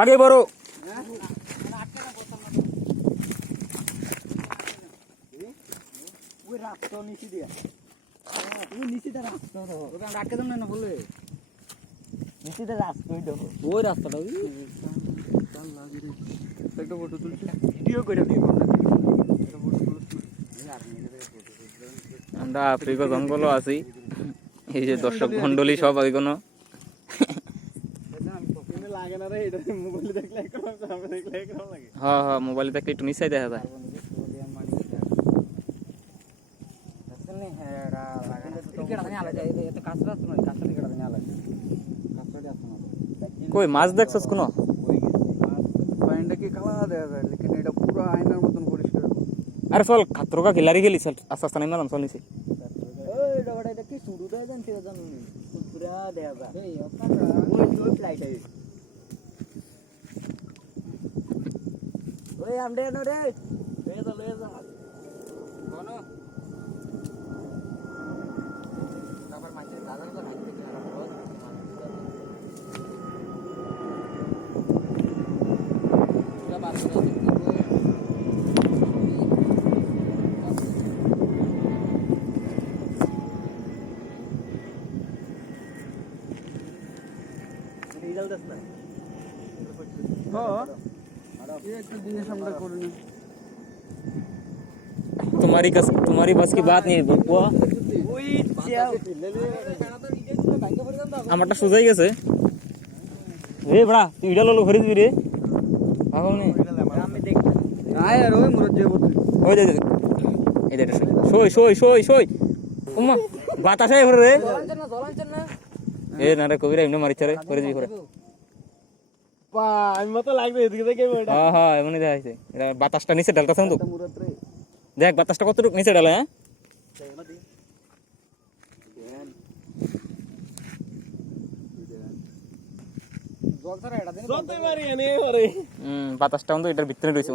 आगे बढ़ो। আমরা আফ্রিকা জঙ্গল আছি, এই যে দর্শক মন্ডলী সব এখনো হ্যাঁ হ্যাঁ মোবাইলে দেখলে একটু নিচাই দেখা যায়। কই মাছ দেখছস কোন? আরে চল খাতরকা খিলাড়ি গেলি, চল আস্তে আস্তে নাইমালাম, চল নিচে। तुम्हारी बस की बात नहीं बुआ। আমারটা সোজাই গেছে রে বড়া, তুই ইডা ললো ঘরে দিবি রে পাগল নে। আমি দেখ আয় আর ওই মুরত যে বলছিস ওই দে এই দে সই সই সই সই ওমা বাতাসে ঘরে রে জলাঞ্চন না এ না রে কবিরা এমনি মারিছে রে করে দিবি ঘরে পা আমি মত লাগবে এদিকে দেখে ওটা। হ্যাঁ হ্যাঁ এমনি দেখাইছে, এটা বাতাসটা নিচে ঢালতাছ তো দেখ বাতাসটা কতটুকু নিচে ঢালে। হ্যাঁ বাতাসটা কিন্তু এটার ভিতরে রয়েছে।